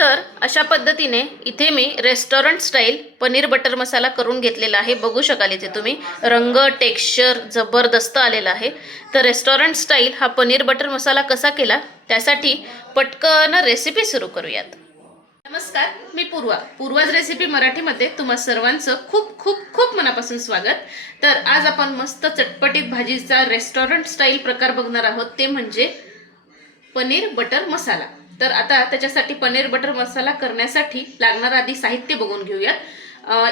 तर अशा पद्धतीने इथे मी restaurant style paneer butter masala करून घेतलेला आहे. बघू शकाल इथे तुम्ही. रंग टेक्स्चर जबरदस्त आलेला आहे. तर रेस्टॉरंट स्टाईल हा पनीर बटर मसाला कसा केला? त्यासाठी पटकन रेसिपी सुरू करूयात. नमस्कार मी पूर्वा. पूर्वाज रेसिपी मराठीमध्ये तुम्हा सर्वांचं खूप खूप खूप मनापासून स्वागत. तर आज आपण मस्त चटपटीत भाजीचा रेस्टॉरंट स्टाईल प्रकार बघणार आहोत. ते म्हणजे पनीर बटर मसाला. तर आता त्याच्यासाठी पनीर बटर मसाला करण्यासाठी लागणारं आधी साहित्य बघून घेऊयात.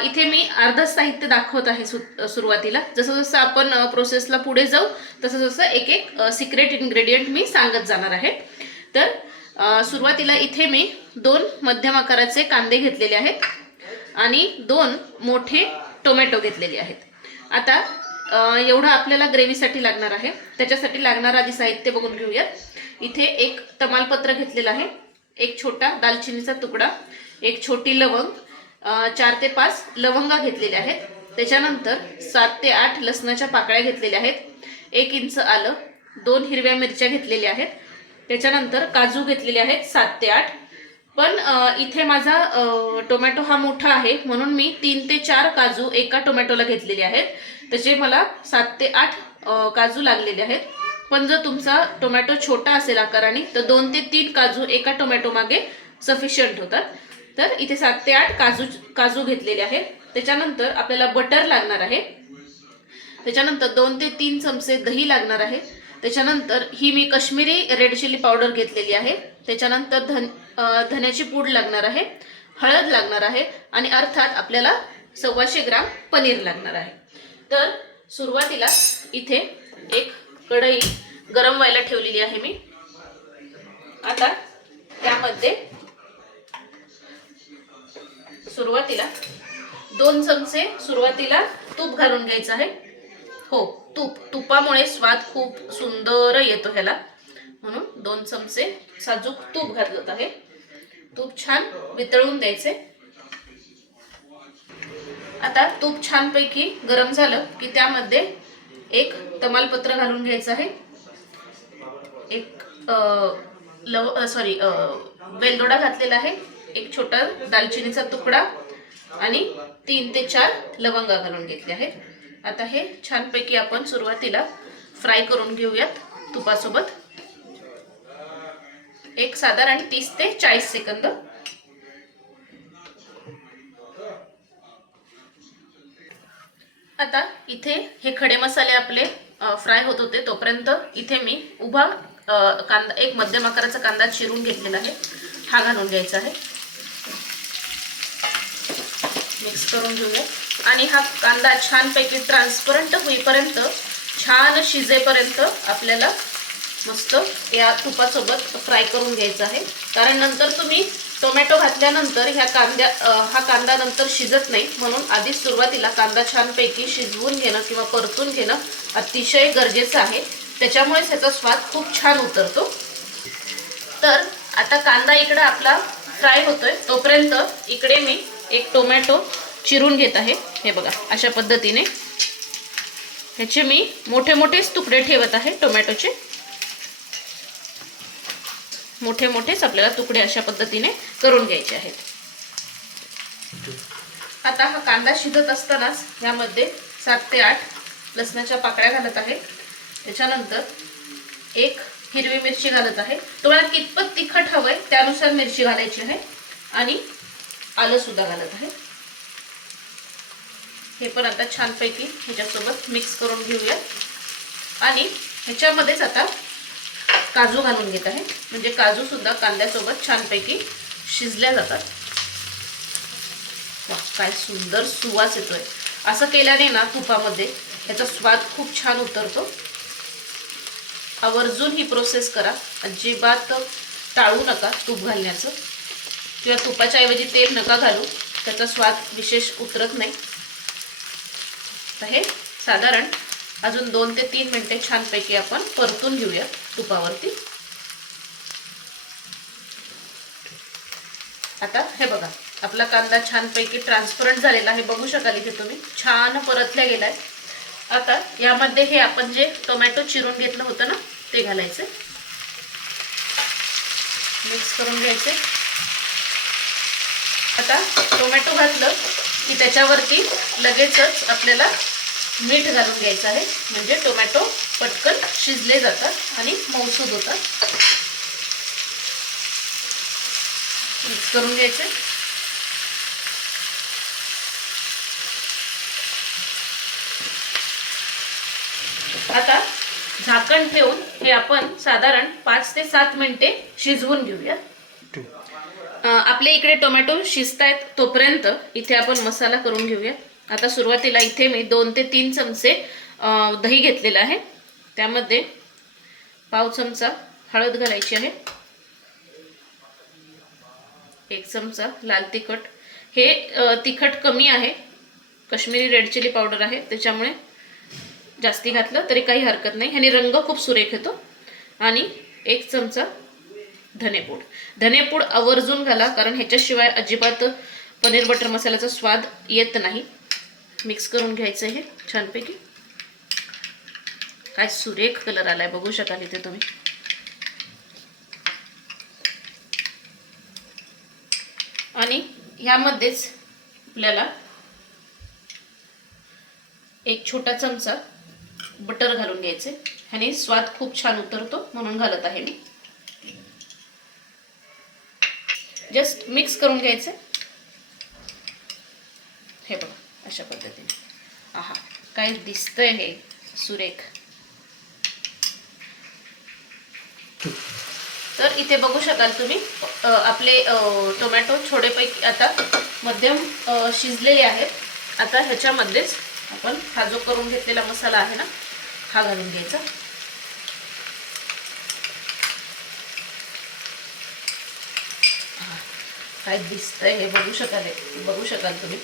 इथे मी अर्ध साहित्य दाखवत आहे सु- सुरुवातीला. जसं जसं आपण प्रोसेसला पुढे जाऊ तसं जसं एक एक सिक्रेट इन्ग्रेडियंट मी सांगत जाणार आहे. तर सुरुवातीला इथे मी दोन मध्यम आकाराचे कांदे घेतलेले आहेत आणि दोन मोठे टोमॅटो घेतलेले आहेत. आता एवढं आपल्याला ग्रेव्हीसाठी लागणार आहे. त्याच्यासाठी लागणारं आधी साहित्य बघून घेऊयात. इथे एक तमालपत्र घेतलेलं आहे. एक छोटा दालचिनीचा तुकडा एक छोटी लवंग चार ते पाच लवंगा घेतलेल्या आहेत. त्याच्यानंतर सात ते आठ लसणाच्या पाकळ्या घेतलेल्या आहेत. एक इंच आलं दोन हिरव्या मिरच्या घेतलेल्या आहेत. त्याच्यानंतर काजू घेतलेले आहेत सात ते आठ. पण इथे माझा टोमॅटो हा मोठा आहे म्हणून मी तीन ते चार काजू एका टोमॅटोला घेतलेले आहेत. त्याचे मला सात ते आठ काजू लागलेले आहेत. पण जर तुमचा टोमॅटो छोटा असेल आकाराने तर दोन ते तीन काजू एका टोमॅटो मागे सफिशियंट होतात. तर इथे सात ते आठ काजू काजू घेतलेले आहेत. त्याच्यानंतर आपल्याला बटर लागणार आहे. त्याच्यानंतर दोन ते तीन चमचे दही लागणार आहे. त्याच्यानंतर ही मी कश्मीरी रेड चिली पावडर घेतलेली आहे. त्याच्यानंतर धन धन्याची पूड लागणार आहे. हळद लागणार आहे. आणि अर्थात आपल्याला सव्वाशे ग्राम पनीर लागणार आहे. तर सुरुवातीला इथे एक कढई गरम व्हायला ठेवलेली आहे मी. आता त्यामध्ये सुरुवातीला दोन चमचे सुरुवातीला तूप घालून घ्यायचं आहे. हो तूप. तुपामुळे स्वाद खूप सुंदर येतो ह्याला. म्हणून दोन चमचे साजूक तूप घालत आहे. तूप छान वितळून द्यायचे. आता तूप छानपैकी गरम झालं की त्यामध्ये एक तमालपत्र घालून घ्यायचं आहे. एक लव सॉरी वेलदोडा घातलेला आहे. एक छोटा दालचिनीचा तुकडा आणि तीन ते चार लवंगा घालून घेतले आहेत. आता हे छानपैकी आपण सुरुवातीला फ्राय करून घेऊयात तुपासोबत. एक साधारण तीस ते चाळीस सेकंद. आता इथे हे खडे मसाले आपले फ्राय होत होते. तोपर्यंत इथे मी उभा कांदा एक मध्यम आकाराचा कांदा चिरून घेतलेला आहे. हा घालून घ्यायचा आहे. मिक्स करून घेऊया. आणि हा कांदा छानपैकी ट्रान्सपरंट होईपर्यंत छान शिजेपर्यंत आपल्याला मस्त या तुपासोबत फ्राय करून घ्यायचं आहे. कारण नंतर तुम्ही टोमॅटो घातल्यानंतर ह्या कांद्या हा कांदा नंतर शिजत नाही. म्हणून आधी सुरुवातीला कांदा छानपैकी शिजवून घेणं किंवा परतून घेणं अतिशय गरजेचं आहे. त्याच्यामुळेच ह्याचा स्वाद खूप छान उतरतो. तर आता कांदा इकडं आपला फ्राय होतोय. तोपर्यंत इकडे मी एक टोमॅटो चिरून घेत आहे. हे बघा अशा पद्धतीने. ह्याचे मी मोठे मोठेच तुकडे ठेवत आहे टोमॅटोचे. मोठे मोठेच आपल्याला तुकडे अशा पद्धतीने करून घ्यायचे आहेत. आता हा कांदा शिजत असतानाच यामध्ये सात ते आठ लसणाच्या पाकळ्या घालत आहे. त्याच्यानंतर एक हिरवी मिरची घालत आहे. तुम्हाला कितपत तिखट हवंय त्यानुसार मिरची घालायची आहे. आणि आलं सुद्धा घालत आहे. हे पण आता छानपैकी ह्याच्यासोबत मिक्स करून घेऊया. आणि ह्याच्यामध्येच आता काजू घालून घेत आहे. म्हणजे काजू सुद्धा कांद्यासोबत छानपैकी शिजल्या जातात. वा काय सुंदर सुवास येतोय. असं केल्याने ना तुपामध्ये याचा स्वाद खूप छान उतरतो. आवर्जून ही प्रोसेस करा. अजिबात टाळू नका तूप घालण्याचं. किंवा तुपाच्या ऐवजी तेल नका घालू. त्याचा स्वाद विशेष उतरत नाही. तर हे साधारण अजून दोन ते तीन मिनटे छानपैकी आपण परतून घेऊया तुपावरती. आता हे बघा आपला कांदा छानपैकी ट्रान्सपरंट झालेला आहे. बघू शकाल इथे तुम्ही छान परतल्या गेलाय. आता यामध्ये हे आपण जे टोमॅटो चिरून घेतलं होतं ना ते घालायचं. मिक्स करून घ्यायचे. आता टोमॅटो घातलं की त्याच्यावरती लगेचच आपल्याला मीठ घालून घ्यायचं आहे. म्हणजे टोमॅटो पटकन शिजले जातात आणि मऊसूद होतात. मिक्स करून घ्यायचे. आता झाकण ठेवून हे आपण साधारण पाच ते सात मिनिटे शिजवून घेऊया. आपल्या इकडे टोमॅटो शिजतायत तोपर्यंत इथे आपण मसाला करून घेऊया. आता सुरुवातीला इथे मी दोन ते तीन चमचे दही घेतलेलं आहे. त्यामध्ये पाव चमचा हळद घालायची आहे. एक चमचा लाल तिखट. हे तिखट कमी आहे. कश्मीरी रेड चिली पावडर आहे. त्याच्यामुळे जास्ती घातलं तरी काही हरकत नाही. ह्याने रंग खूप सुरेख येतो. आणि एक चमचा धनेपूड. धनेपूड आवर्जून घाला कारण ह्याच्याशिवाय अजिबात पनीर बटर मसाल्याचा स्वाद येत नाही. मिक्स करून घ्यायचं हे छानपैकी. काय सुरेख कलर आलाय बघू शकाल इथे तुम्ही. आणि ह्यामध्येच आपल्याला एक छोटा चमचा बटर घालून घ्यायचे. आणि स्वाद खूप छान उतरतो म्हणून घालत आहे मी. जस्ट मिक्स करून घ्यायचे. हे बघा. अशा पद्धतीने. आहा काय दिसतंय हे सुरेख. तर इथे बघू शकाल तुम्ही आपले टोमॅटो छोडेपैकी आता मध्यम शिजलेले आहेत. आता ह्याच्यामध्येच आपण हा जो करून घेतलेला मसाला आहे ना हा घालून घ्यायचा. काय दिसतंय हे बघू शकाल बघू शकाल तुम्ही.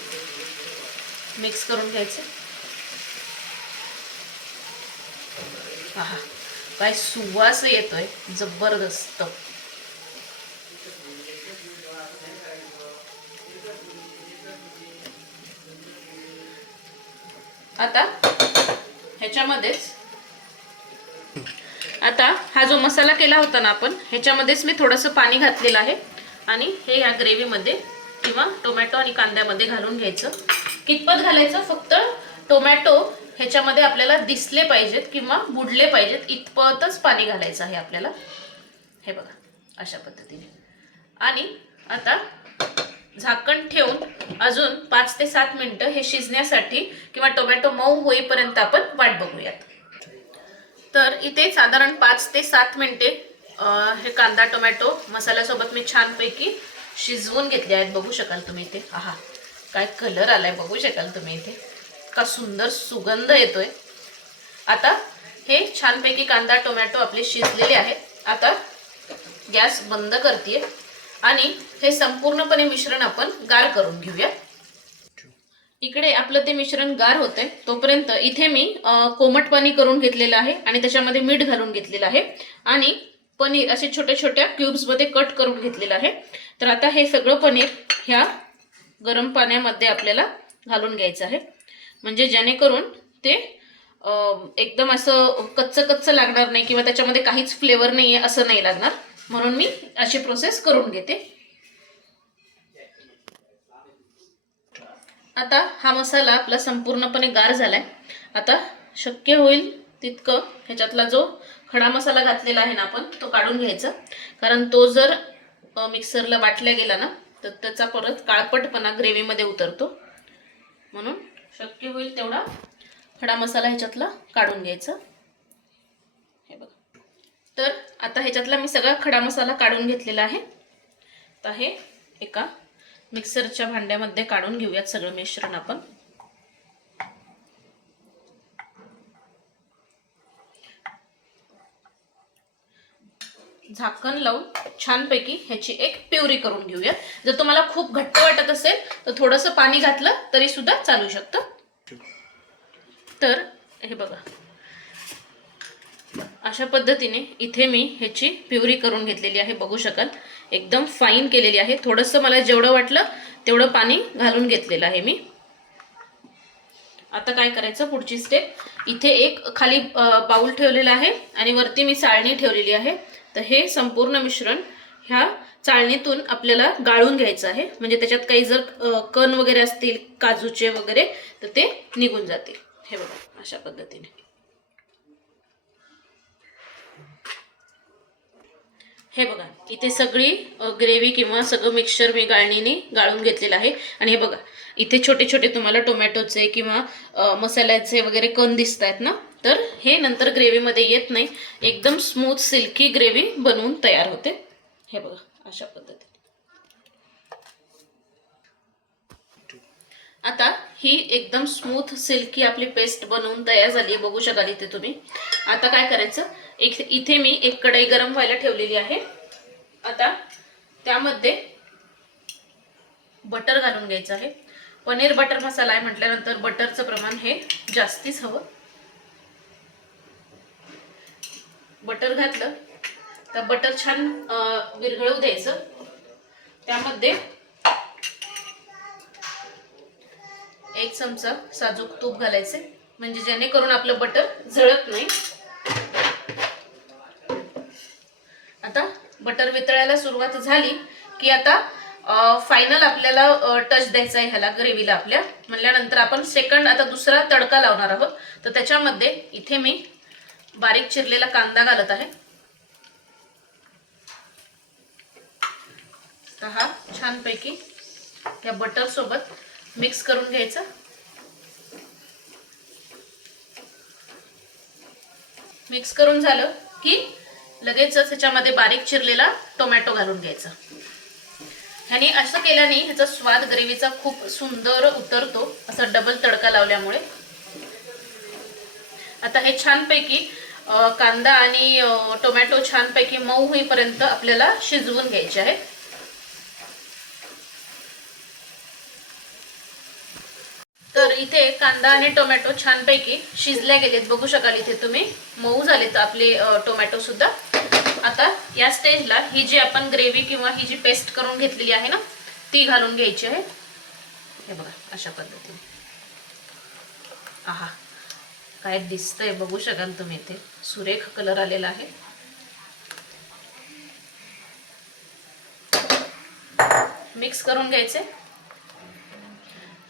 मिक्स करून घ्यायचं. पहा काय सुवास येतोय जबरदस्त. आता ह्याच्यामध्येच आता हा जो मसाला केला होता ना आपण ह्याच्यामध्येच मी थोडंसं पाणी घातलेलं आहे. आणि हे या ग्रेव्हीमध्ये किंवा टोमॅटो आणि कांद्यामध्ये घालून घ्यायचं. कितपत घालायचं? फक्त टोमॅटो ह्याच्यामध्ये आपल्याला दिसले पाहिजेत किंवा बुडले पाहिजेत. इतपतच पाणी घालायचं आहे आपल्याला. हे बघा अशा पद्धतीने. आणि आता झाकण ठेवून अजून पाच ते सात मिनटं हे शिजण्यासाठी किंवा टोमॅटो मऊ होईपर्यंत आपण वाट बघूयात. तर इथे साधारण पाच ते सात मिनटे हे कांदा टोमॅटो मसाल्यासोबत मी छानपैकी शिजवून घेतले आहेत. बघू शकाल तुम्ही इथे. आहा. काय कलर आलाय बघू शकाल तुम्ही इथे. का सुंदर सुगंध येतोय. आता हे छानपैकी कांदा टोमॅटो आपले शिजलेले आहेत. आता गॅस बंद करते आणि हे संपूर्णपणे मिश्रण आपण गार करून घेऊया. इकडे आपलं ते मिश्रण गार होतंय. तोपर्यंत इथे मी कोमट पाणी करून घेतलेलं आहे आणि त्याच्यामध्ये मीठ घालून घेतलेलं आहे. आणि पनीर असे छोट्या छोट्या क्यूब्समध्ये कट करून घेतलेलं आहे. तर आता हे सगळं पनीर ह्या गरम पाण्यामध्ये आपल्याला घालून घ्यायचं आहे. म्हणजे जेणेकरून ते एकदम असं कच्चं कच्चं लागणार नाही किंवा त्याच्यामध्ये काहीच फ्लेवर नाही आहे असं नाही लागणार. म्हणून मी अशी प्रोसेस करून घेते. आता हा मसाला आपला संपूर्णपणे गार झाला आहे आता शक्य होईल तितकं ह्याच्यातला जो खडा मसाला घातलेला आहे ना आपण तो काढून घ्यायचा. कारण तो जर मिक्सरला वाटला गेला ना तर त्याचा परत काळपटपणा ग्रेव्हीमध्ये उतरतो. म्हणून शक्य होईल तेवढा खडा मसाला ह्याच्यातला काढून घ्यायचा. हे बघा. तर आता ह्याच्यातला मी सगळा खडा मसाला काढून घेतलेला आहे. तर हे एका मिक्सरच्या भांड्यामध्ये काढून घेऊयात सगळं मिश्रण आपण. झाकण लावून छानपैकी ह्याची एक प्युरी करून घेऊया जर तुम्हाला खूप घट्ट वाटत असेल तर थोडंसं पाणी घातलं तरी सुद्धा चालू शकतं. तर हे बघा. अशा पद्धतीने इथे मी ह्याची प्युरी करून घेतलेली आहे बघू शकाल. एकदम फाईन केलेली आहे. थोडंसं मला जेवढं वाटलं तेवढं पाणी घालून घेतलेलं आहे मी. आता काय करायचं? पुढची स्टेप इथे एक खाली बाउल ठेवलेला आहे आणि वरती मी साळणी ठेवलेली आहे. तर हे संपूर्ण मिश्रण ह्या चाळणीतून आपल्याला गाळून घ्यायचं आहे. म्हणजे त्याच्यात काही जर कण वगैरे असतील काजूचे वगैरे तर ते निघून जातील. हे बघा अशा पद्धतीने. हे बघा इथे सगळी ग्रेव्ही किंवा सगळं मिक्सचर मी गाळणीने गाळून घेतलेलं आहे. आणि हे बघा इथे छोटे छोटे तुम्हाला टोमॅटोचे किंवा मसाल्याचे वगैरे कण दिसत आहेत ना? तर हे नंतर ग्रेव्हीमध्ये येत नाही. एकदम स्मूथ सिल्की ग्रेव्ही बनवून तयार होते. हे बघा अशा पद्धतीने. आता ही एकदम स्मूथ सिल्की आपली पेस्ट बनवून तयार झाली बघू शकाल इथे तुम्ही. आता काय करायचं? एक इथे मी एक कढई गरम व्हायला ठेवलेली आहे. आता त्यामध्ये बटर घालून घ्यायचं आहे. पनीर बटर मसाला आहे म्हटल्यानंतर बटरचं प्रमाण हे जास्तीच हवं. बटर घातलं. तर बटर छान विरघळू द्यायचं. त्यामध्ये एक चमचा साजूक तूप घालायचे. म्हणजे जेणेकरून आपलं बटर झळत नाही. आता बटर वितळायला सुरुवात झाली की आता फायनल आपल्याला टच द्यायचा आहे ह्याला ग्रेव्हीला आपल्या. म्हणल्यानंतर आपण सेकंड आता दुसरा तडका लावणार आहोत. तर त्याच्यामध्ये इथे मी बारीक चिरलेला कांदा घालत आहे. हा हा छानपैकी या बटर सोबत मिक्स करून घ्यायचं. मिक्स करून झालं की लगेचच ह्याच्यामध्ये बारीक चिरलेला टोमॅटो घालून घ्यायचा. ह्याने असं केल्याने ह्याचा स्वाद ग्रेव्हीचा खूप सुंदर उतरतो असा डबल तडका लावल्यामुळे. आता हे छानपैकी कांदा आणि टोमॅटो छानपैकी मऊ होईपर्यंत आपल्याला शिजवून घ्यायचे आहे. तर इथे कांदा आणि टोमॅटो छानपैकी शिजल्या गेलेत. बघू शकाल इथे तुम्ही. मऊ झालेत आपले टोमॅटो सुद्धा. आता या स्टेजला ही जी आपण ग्रेव्ही किंवा ही जी पेस्ट करून घेतलेली आहे ना ती घालून घ्यायची आहे. हे बघा अशा पद्धतीने. आहा. काय दिसतंय बघू शकाल तुम्ही इथे. सुरेख कलर आलेला आहे. मिक्स करून घ्यायचे.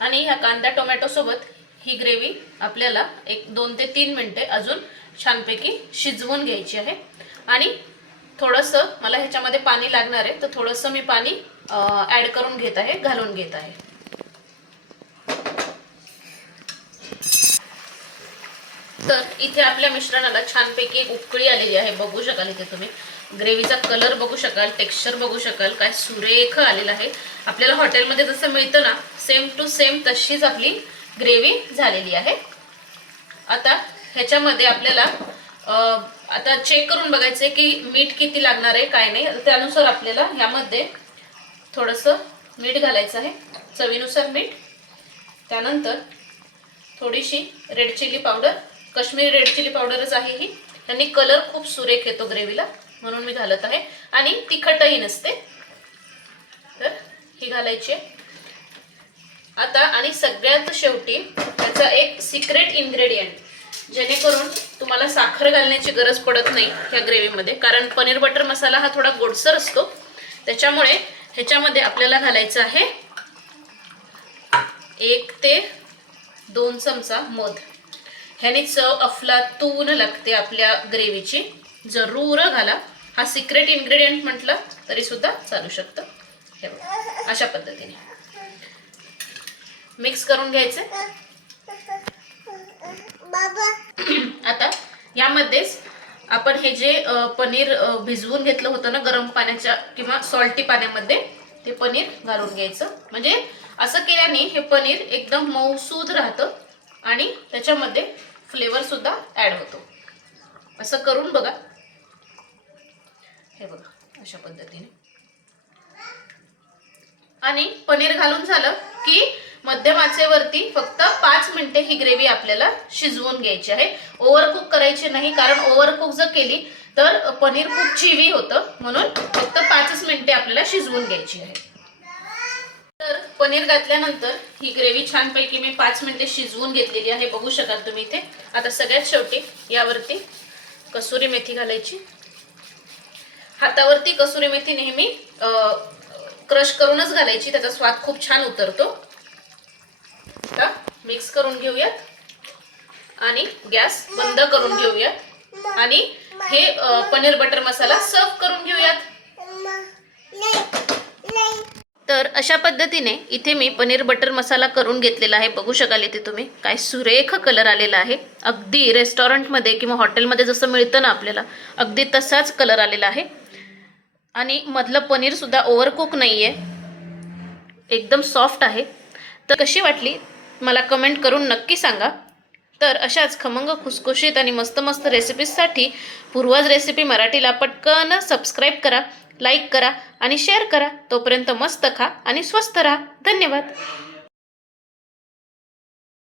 आणि ह्या कांदा टोमॅटो सोबत ही ग्रेव्ही आपल्याला एक दोन ते तीन मिनटे अजून छानपैकी शिजवून घ्यायची आहे. आणि थोडंसं मला ह्याच्यामध्ये पाणी लागणार आहे तर थोडंसं मी पाणी ॲड करून घेत आहे घालून घेत आहे. तर इथे आपल्या मिश्रणाला छानपैकी एक उकळी आलेली आहे. बघू शकाल इथे तुम्ही. ग्रेव्हीचा कलर बघू शकाल टेक्स्चर बघू शकाल काय सुरेख आलेलं आहे. आपल्याला हॉटेलमध्ये जसं मिळतं ना सेम टू सेम तशीच आपली ग्रेव्ही झालेली आहे. आता ह्याच्यामध्ये आपल्याला आता चेक करून बघायचं की मीठ किती लागणार आहे काय नाही. त्यानुसार आपल्याला ह्यामध्ये थोडंसं मीठ घालायचं आहे. चवीनुसार मीठ. त्यानंतर थोडीशी red chilli powder Kashmiri red chilli पावडरच आहे ही. त्यांनी कलर खूप सुरेख येतो ग्रेव्हीला म्हणून मी घालत आहे. आणि तिखटही नसते. तर ही घालायची आहे. आता आणि सगळ्यात शेवटी त्याचा एक सिक्रेट इन्ग्रेडियंट जेणेकरून तुम्हाला साखर घालण्याची गरज पडत नाही ह्या ग्रेव्हीमध्ये. कारण पनीर बटर मसाला हा थोडा गोडसर असतो. त्याच्यामुळे ह्याच्यामध्ये आपल्याला घालायचं आहे एक ते दोन चमचा मध. ह्याने चव अफलातून लागते आपल्या ग्रेव्हीची. जरूर घाला. हा सिक्रेट इन्ग्रेडियंट म्हटलं तरी सुद्धा चालू शकतं. हे बघा अशा पद्धतीने. मिक्स करून घ्यायचे. आता यामध्येच आपण हे जे पनीर भिजवून घेतलं होतं ना गरम पाण्याच्या किंवा सॉल्टी पाण्यामध्ये ते पनीर घालून घ्यायचं. म्हणजे असं केल्याने हे पनीर एकदम मऊसूद राहतं. आणि त्याच्यामध्ये फ्लेवर सुद्धा ॲड होतो. असं करून बघा. हे बघा अशा पद्धतीने. आणि पनीर घालून झालं की मध्यम आचेवरती फक्त पाच मिनिटे ही ग्रेव्ही आपल्याला शिजवून घ्यायची आहे. ओव्हरकुक करायची नाही कारण ओव्हरकुक जर केली तर पनीर खूप चिवी होतं. म्हणून फक्त पाचच मिनिटे आपल्याला शिजवून घ्यायची आहे. पनीर घातल्यानंतर ही ग्रेव्ही छानपैकी मी पाच मिनिटे शिजवून घेतलेली आहे. बघू शकाल तुम्ही इथे. आता सगळ्यात शेवटी यावरती कसुरी मेथी घालायची. हातावरती कसुरी मेथी नेहमी क्रश करूनच घालायची. त्याचा स्वाद खूप छान उतरतो. आता मिक्स करून घेऊयात. आणि गॅस बंद करून घेऊयात. आणि हे पनीर बटर मसाला सर्व करून घेऊयात. तर अशा पद्धतीने इथे मी पनीर बटर मसाला करून घेतलेला आहे. बघू शकाल इथे तुम्ही काय सुरेख कलर आलेला आहे. अगदी रेस्टॉरंटमध्ये किंवा हॉटेलमध्ये जसं मिळतं ना आपल्याला अगदी तसाच कलर आलेला आहे. आणि मधलं पनीरसुद्धा ओव्हरकुक नाही आहे एकदम सॉफ्ट आहे. तर कशी वाटली? मला कमेंट करून नक्की सांगा. तर अशाच खमंग खुसखुशीत आणि मस्त मस्त रेसिपीजसाठी पूर्वज रेसिपी मराठीला पटकन सबस्क्राईब करा. लाईक करा आणि शेअर करा. तोपर्यंत मस्त खा आणि स्वस्त राहा. धन्यवाद.